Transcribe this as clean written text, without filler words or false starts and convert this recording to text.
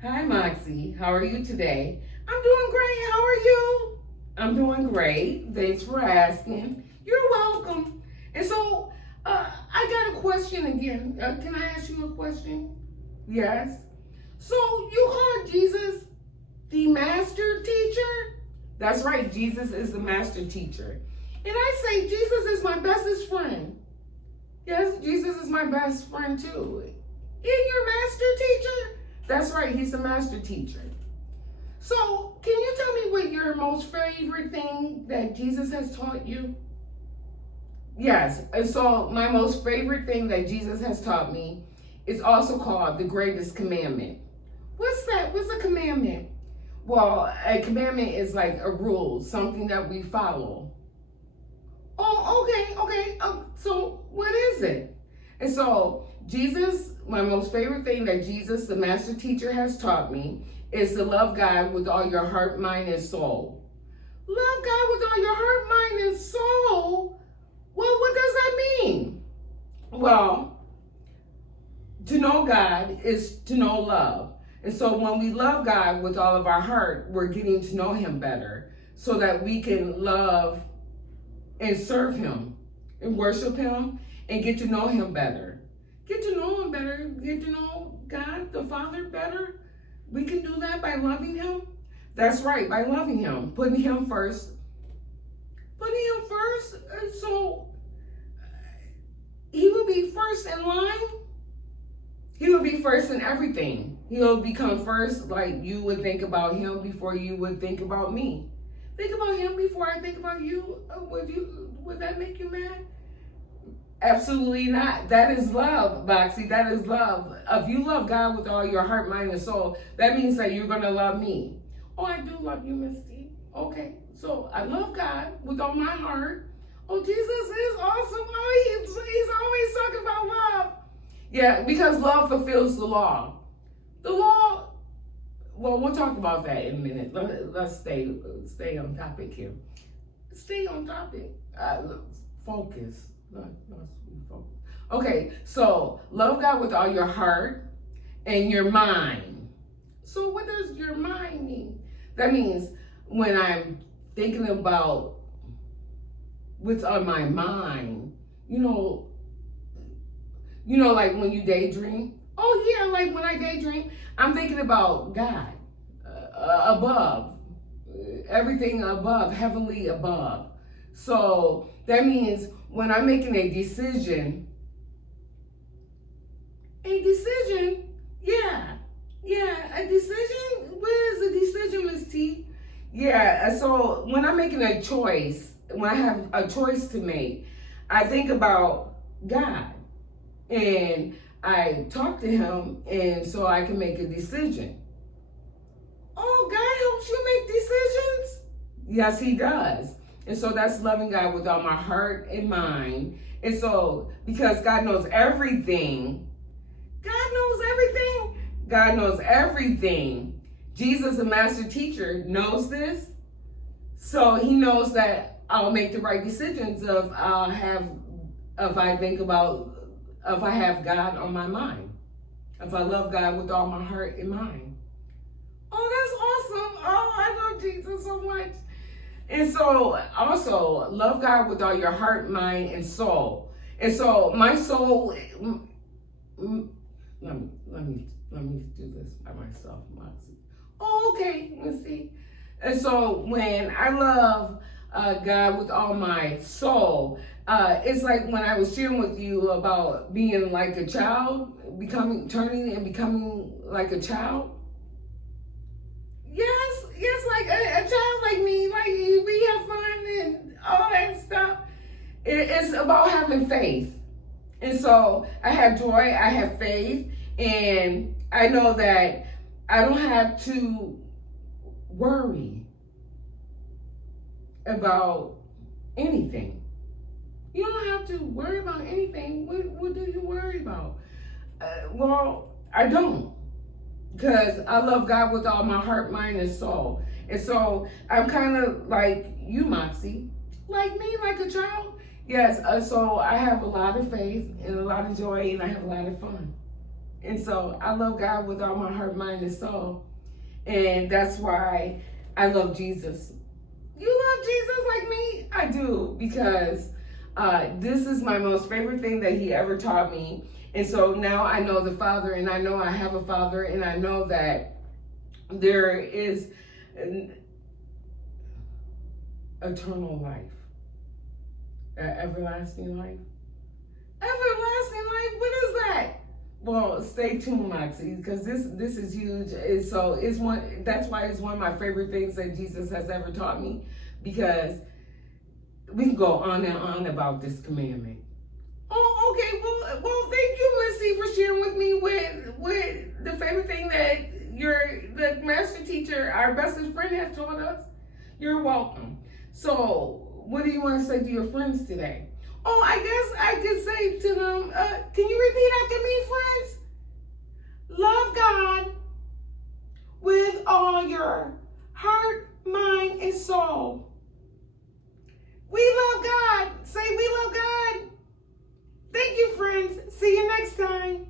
Hi, Moxie. How are you today? I'm doing great. How are you? I'm doing great. Thanks for asking. You're welcome. And so, I got a question again. Can I ask you a question? Yes. So, you call Jesus the master teacher? That's right. Jesus is the master teacher. And I say, Jesus is my bestest friend. Yes, Jesus is my best friend too. And your master teacher? That's right, he's the master teacher. So, can you tell me what your most favorite thing that Jesus has taught you? Yes, and so my most favorite thing that Jesus has taught me is also called the greatest commandment. What's that? What's a commandment? Well, a commandment is like a rule, something that we follow. Oh, okay. So what is it? And so Jesus, my most favorite thing that Jesus, the master teacher, has taught me is to love God with all your heart, mind, and soul. Love God with all your heart, mind, and soul? Well, what does that mean? Well, to know God is to know love. And so when we love God with all of our heart, we're getting to know him better so that we can love and serve him and worship him and get to know him better. Get to know him better, get to know God the Father better. We can do that by loving him. That's right, by loving him, putting him first. So he will be first in line. He will be first in everything. He'll become first, like you would think about him before you would think about me. Think about him before I think about you. Would that make you mad? Absolutely not. That is love, Moxie. That is love. If you love God with all your heart, mind, and soul, that means that you're going to love me. Oh, I do love you, Misty. Okay. So I love God with all my heart. Oh, Jesus is awesome. Oh, he's always talking about love. Yeah, because love fulfills the law. The law, well, we'll talk about that in a minute. Let's stay on topic here. Stay on topic. Focus. Let's focus. Okay, so love God with all your heart and your mind. So what does your mind mean? That means when I'm thinking about what's on my mind, like when you daydream. Oh yeah, like when I daydream, I'm thinking about God above, everything above, heavenly above. So that means when I'm making a decision, yeah, a decision. What is a decision, Miss T? Yeah, so when I'm making a choice, when I have a choice to make, I think about God and I talk to him, and so I can make a decision. Oh, God helps you make decisions? Yes, he does. And so that's loving God with all my heart and mind. And so, because God knows everything, God knows everything. Jesus, the master teacher, knows this. So he knows that I'll make the right decisions if I have God on my mind. If I love God with all my heart and mind. Oh, that's awesome. Oh, I love Jesus so much. And so also love God with all your heart, mind, and soul. And so my soul, let me do this by myself, Moxie. Oh, okay, let's see. And so when I love God with all my soul, it's like when I was sharing with you about being like a child, turning and becoming like a child. Yes, like a child like me, like we have fun and all that stuff. It's about having faith. And so I have joy, I have faith, and I know that I don't have to worry about anything. You don't have to worry about anything. What do you worry about? Well, I don't. Because I love God with all my heart, mind, and soul. And so I'm kind of like you, Moxie. Like me, like a child. Yes, so I have a lot of faith and a lot of joy, and I have a lot of fun. And so I love God with all my heart, mind, and soul. And that's why I love Jesus. You love Jesus like me? I do, because this is my most favorite thing that he ever taught me. And so now I know the Father, and I know I have a Father, and I know that there is an eternal life, everlasting life. Everlasting life, what is that? Well, stay tuned, Moxie, because this is huge. That's why it's one of my favorite things that Jesus has ever taught me, because we can go on and on about this commandment. Oh, okay. Well, thank you, Missy, for sharing with me with the favorite thing that the master teacher, our bestest friend, has taught us. You're welcome. So, what do you want to say to your friends today? Oh, I guess I could say to them, can you repeat after me, friends? Love God with all your heart, mind, and soul. We love God. Say we love God. Thank you, friends. See you next time.